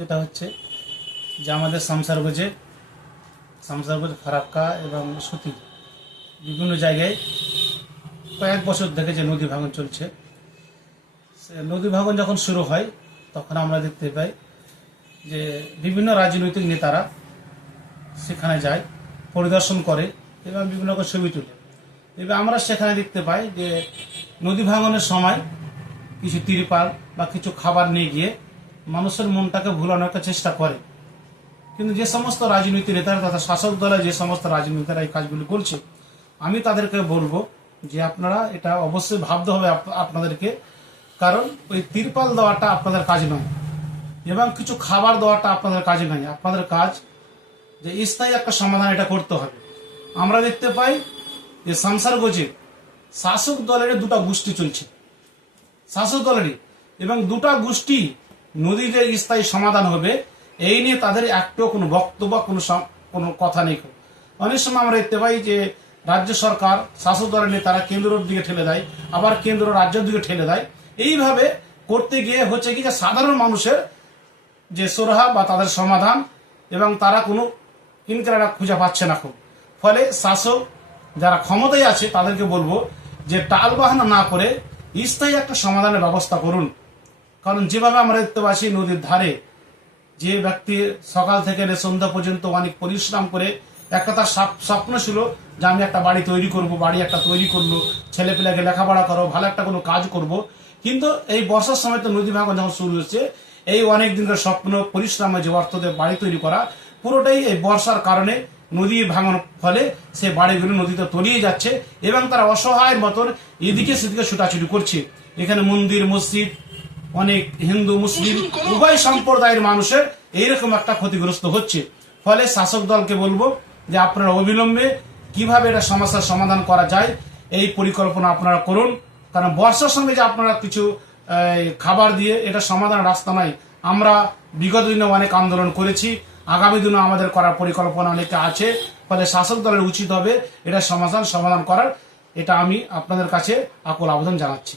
যেটা হচ্ছে যে আমাদের শামসারগঞ্জে ফারাক্কা এবং সুতি বিভিন্ন জায়গায় কয়েক বছর থেকে যে নদী ভাঙন চলছে, সে নদী ভাঙন যখন শুরু হয় তখন আমরা দেখতে পাই যে বিভিন্ন রাজনৈতিক নেতারা সেখানে যায়, পরিদর্শন করে এবং বিভিন্ন রকম ছবি তুলে। এবার আমরা সেখানে দেখতে পাই যে নদী ভাঙনের সময় কিছু তিরপাল বা কিছু খাবার নিয়ে গিয়ে মানুষের মনটাকে ভুলানোর একটা চেষ্টা করে। কিন্তু যে সমস্ত রাজনৈতিক নেতারা তথা শাসক দলের যে সমস্ত রাজনীতিরা এই কাজগুলি করছে, আমি তাদেরকে বলবো যে আপনারা এটা অবশ্যই ভাবতে হবে আপনাদেরকে, কারণ ওই তিরপাল দেওয়াটা আপনাদের কাজ নয় এবং কিছু খাবার দেওয়াটা আপনাদের কাজ নয়। আপনাদের কাজ যে স্থায়ী একটা সমাধান এটা করতে হবে। আমরা দেখতে পাই যে শামসারগঞ্জে শাসক দলের দুটা গোষ্ঠী চলছে, শাসক দলেরই, এবং দুটা গোষ্ঠী নদীর যে স্থায়ী সমাধান হবে এই নিয়ে তাদের একটু কোনো বক্তব্য কোনো কথা নেই। অনেক সময় আমরা দেখতে পাই যে রাজ্য সরকার শাসক দলের নেতারা কেন্দ্রের দিকে ঠেলে দেয়, আবার কেন্দ্র রাজ্যের দিকে ঠেলে দেয়। এইভাবে করতে গিয়ে হচ্ছে কি যে সাধারণ মানুষের যে সুরাহা বা তাদের সমাধান এবং তারা কোনো কিনকেরা খুঁজে পাচ্ছে না খুব। ফলে শাসক যারা ক্ষমতায় আছে তাদেরকে বলবো যে টালবাহানা না করে স্থায়ী একটা সমাধানের ব্যবস্থা করুন। কারণ যেভাবে আমরা দেখতে পাচ্ছি নদীর ধারে যে ব্যক্তি সকাল থেকে সন্ধ্যা পর্যন্ত অনেক পরিশ্রম করে একটা তার স্বপ্ন ছিল যে আমি একটা বাড়ি তৈরি করব, বাড়ি একটা তৈরি করলো, ছেলে পেলেকে লেখাপড়া করো, ভালো একটা কোনো কাজ করব। কিন্তু এই বর্ষার সময় তো নদী ভাঙন যখন শুরু হচ্ছে, এই অনেক দিনের স্বপ্ন পরিশ্রমে যে অর্থ দিয়ে বাড়ি তৈরি করা পুরোটাই এই বর্ষার কারণে নদী ভাঙানোর ফলে সে বাড়িগুলো নদীতে তলিয়ে যাচ্ছে এবং তারা অসহায়ের মতন এদিকে সেদিকে ছুটাছুটি করছে। এখানে মন্দির মসজিদ অনেক হিন্দু মুসলিম উভয় সম্প্রদায়ের মানুষের এইরকম একটা ক্ষতিগ্রস্ত হচ্ছে। ফলে শাসক দলকে বলবো যে আপনারা অবিলম্বে কিভাবে এটা সমস্যার সমাধান করা যায় এই পরিকল্পনা আপনারা করুন। কারণ বর্ষার সঙ্গে যে আপনারা কিছু খাবার দিয়ে এটা সমাধানের রাস্তা নাই। আমরা বিগত দিনে অনেক আন্দোলন করেছি, আগামী দিনে আমাদের করার পরিকল্পনা অনেকে আছে। ফলে শাসক দলের উচিত হবে এটা সমাধান করার। এটা আমি আপনাদের কাছে আকুল আবেদন জানাচ্ছি।